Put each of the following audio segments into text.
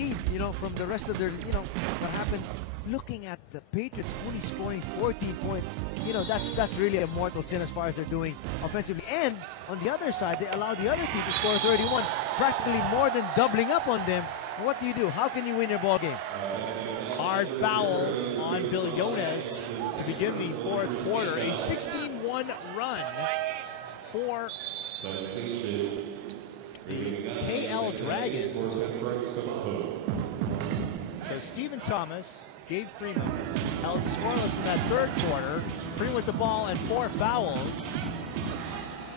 you know, from the rest of their, you know, what happened. Looking at the Patriots only scoring 14 points, you know, that's really a mortal sin as far as they're doing offensively. And on the other side, they allow the other team to score 31, practically more than doubling up on them. What do? How can you win your ball game? Hard foul on Billones to begin the fourth quarter. A 16-1 run for the KL Dragons. So Stephen Thomas, Gabe Freeman held scoreless in that third quarter. Freeman with the ball and 4 fouls.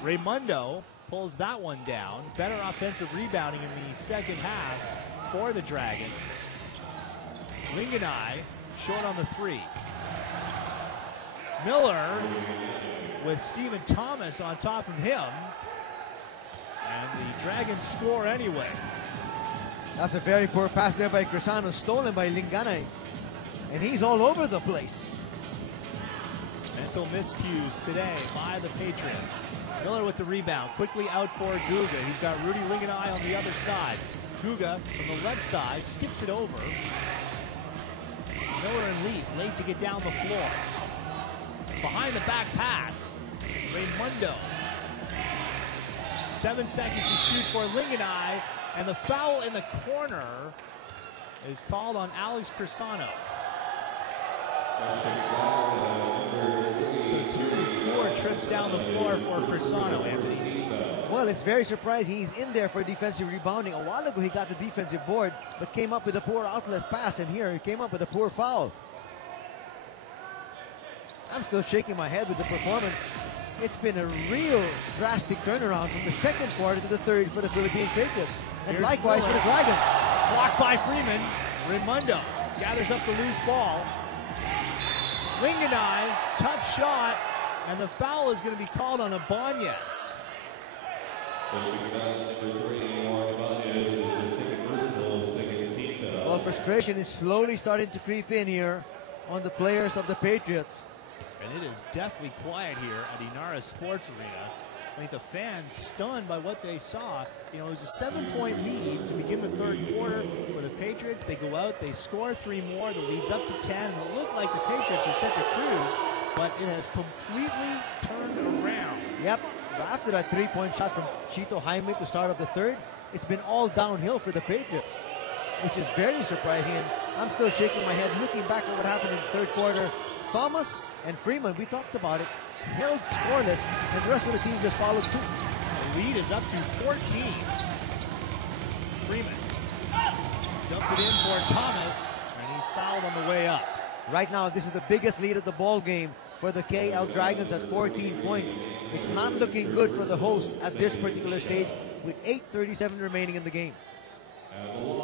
Raymundo pulls that one down. Better offensive rebounding in the second half for the Dragons. Linganai short on the 3. Miller with Stephen Thomas on top of him. And the Dragons score anyway. That's a very poor pass there by Crisano, stolen by Linganay. And he's all over the place. Mental miscues today by the Patriots. Miller with the rebound, quickly out for Guga. He's got Rudy Linganay on the other side. Guga from the left side skips it over. Miller and Leith late to get down the floor. Behind the back pass, Raymundo. 7 seconds to shoot for Linganay, and the foul in the corner is called on Alex Crisano. So 2 more trips down the floor for Crisano, Anthony. Well, it's very surprising he's in there for defensive rebounding. A while ago he got the defensive board, but came up with a poor outlet pass, and here he came up with a poor foul. I'm still shaking my head with the performance. It's been a real drastic turnaround from the second quarter to the third for the Philippine Patriots. And here's likewise Miller. for the Dragons. Blocked by Freeman. Raymundo gathers up the loose ball. Linganay, tough shot, and the foul is going to be called on Ibanez. Well, frustration is slowly starting to creep in here on the players of the Patriots. And it is deathly quiet here at Inara Sports Arena. I think the fans stunned by what they saw. You know, it was a 7-point lead to begin the third quarter for the Patriots. They go out, they score 3 more. The lead's up to 10. And it looked like the Patriots are set to cruise, but it has completely turned around. Yep. After that 3-point shot from Chito Jaime to start of the third, it's been all downhill for the Patriots, which is very surprising. And I'm still shaking my head looking back at what happened in the third quarter. Thomas and Freeman, we talked about it, held scoreless, and the rest of the team just followed suit. The lead is up to 14. Freeman dumps it in for Thomas, and he's fouled on the way up. Right now, this is the biggest lead of the ball game for the KL Dragons at 14 points. It's not looking good for the hosts at this particular stage with 8:37 remaining in the game.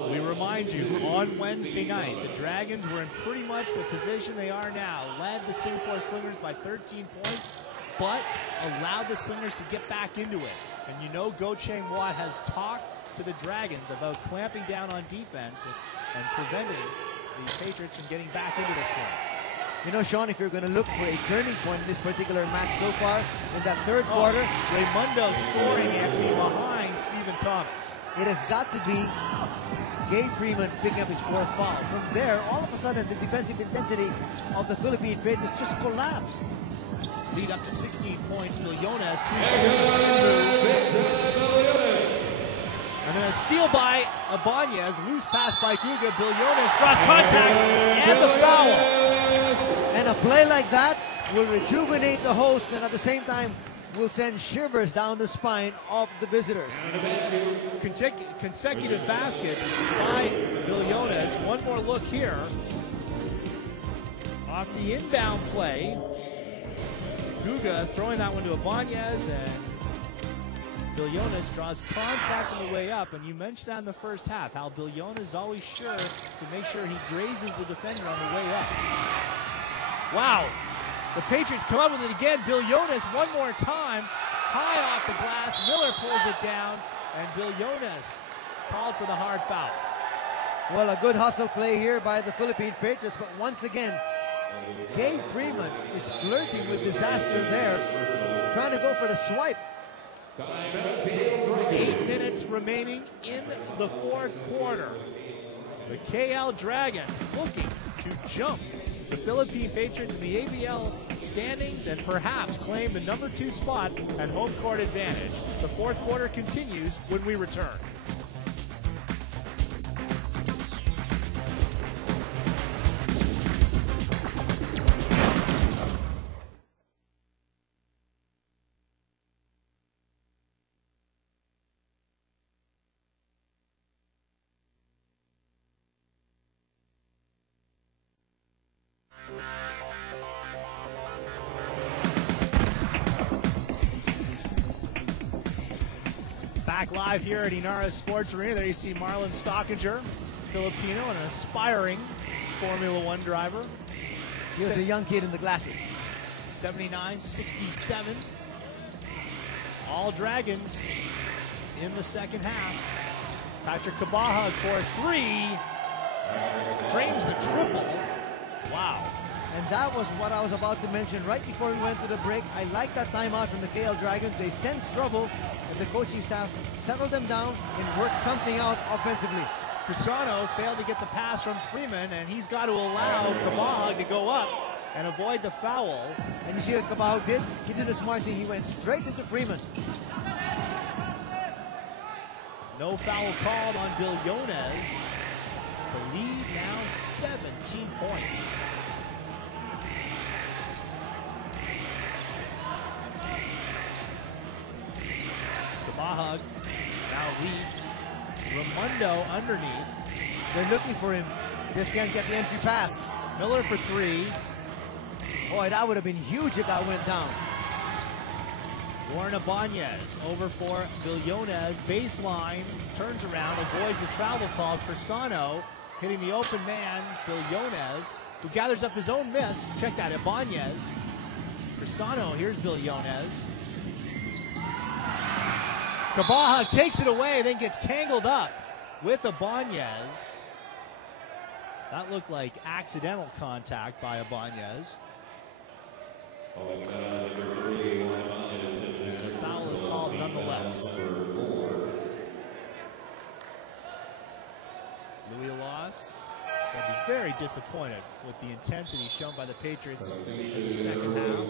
We remind you, on Wednesday night, the Dragons were in pretty much the position they are now. Led the Singapore Slingers by 13 points, but allowed the Slingers to get back into it. And you know Go Chang Watt has talked to the Dragons about clamping down on defense and preventing the Patriots from getting back into this one. You know, Sean, if you're going to look for a turning point in this particular match so far, in that third quarter, Raymundo scoring, Anthony, behind Stephen Thomas. It has got to be Gabe Freeman picking up his 4th foul. From there, all of a sudden, the defensive intensity of the Philippine Patriots just collapsed. Lead up to 16 points. Billones, 3 and then a steal by Ibanez. Loose pass by Guga. Billones draws contact and the foul. And a play like that will rejuvenate the hosts and at the same time will send shivers down the spine of the visitors. Consecutive baskets by Billones. One more look here. Off the inbound play, Guga throwing that one to Ibanez, and Billones draws contact on the way up. And you mentioned that in the first half, how Billones is always sure to make sure he grazes the defender on the way up. Wow. The Patriots come up with it again. Billones one more time. High off the glass. Miller pulls it down. And Billones called for the hard foul. Well, a good hustle play here by the Philippine Patriots. But once again, Gabe Freeman is flirting with disaster there. Trying to go for the swipe. 8 minutes remaining in the fourth quarter. The KL Dragons looking to jump the Philippine Patriots in the ABL standings and perhaps claim the #2 spot and home court advantage. The fourth quarter continues when we return. Back live here at Inara Sports Arena. There you see Marlon Stockinger, Filipino, and an aspiring Formula One driver. He was the young kid in the glasses. 79-67. All Dragons in the second half. Patrick Kabahag for 3. Drains the triple. Wow. And that was what I was about to mention right before we went to the break. I like that timeout from the KL Dragons. They sensed trouble, but the coaching staff settled them down and worked something out offensively. Crisano failed to get the pass from Freeman, and he's got to allow Kabahag to go up and avoid the foul. And you see what Kabahag did? He did a smart thing. He went straight into Freeman. No foul called on Villones. The lead now 17 points. Kabahag, now Leith, Ramundo underneath. They're looking for him. Just can't get the entry pass. Miller for 3. Boy, that would have been huge if that went down. Warren Ibanez over for Villones. Baseline, turns around, avoids the travel call. Crisano hitting the open man, Villones, who gathers up his own miss. Check that, Ibanez. Crisano, here's Villones. Kabahag takes it away, then gets tangled up with Ibanez. That looked like accidental contact by Ibanez. The foul is called nonetheless. Louis Loss will be very disappointed with the intensity shown by the Patriots in the second half.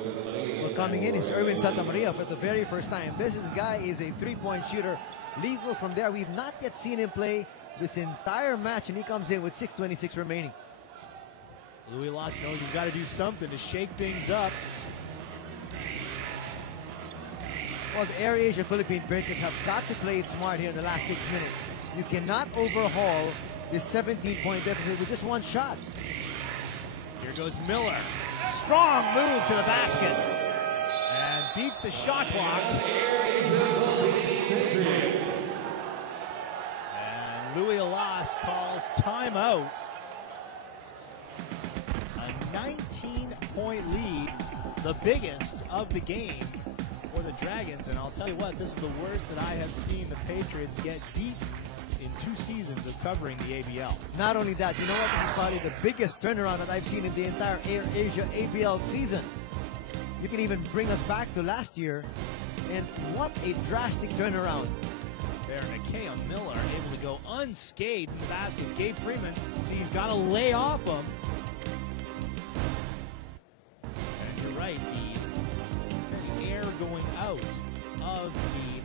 Well, coming in is Erwin Santamaria for the very first time. This guy is a three-point shooter. Lethal from there. We've not yet seen him play this entire match, and he comes in with 6:26 remaining. Louis Loss knows he's got to do something to shake things up. Well, the Air Asia Philippine Patriots have got to play it smart here in the last 6 minutes. You cannot overhaul this 17-point deficit with just one shot. Here goes Miller. Strong move to the basket. And beats the shot clock. And Louis Loss calls timeout. A 19-point lead, the biggest of the game for the Dragons. And I'll tell you what, this is the worst that I have seen the Patriots get beat in 2 seasons of covering the ABL. Not only that, you know what? This is probably the biggest turnaround that I've seen in the entire Air Asia ABL season. You can even bring us back to last year, and what a drastic turnaround. There, Mikhail Miller able to go unscathed in the basket. Gabe Freeman, see, he's got to lay off him. And you're right, the air going out of the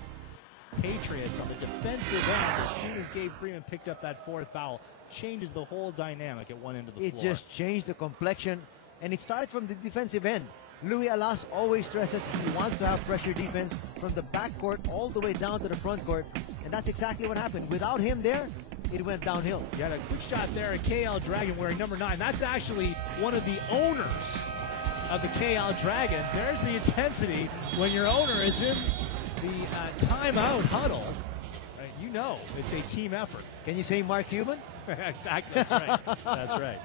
Patriots on the defensive end as soon as Gabe Freeman picked up that 4th foul changes the whole dynamic at one end of the floor. It just changed the complexion, and it started from the defensive end. Louis Alas always stresses he wants to have pressure defense from the backcourt all the way down to the front court, and that's exactly what happened. Without him there, it went downhill. You had a quick shot there at KL Dragon wearing number 9. That's actually one of the owners of the KL Dragons. There's the intensity when your owner is in the timeout huddle. You know it's a team effort. Can you say Mark Cuban? Exactly, that's right. That's right.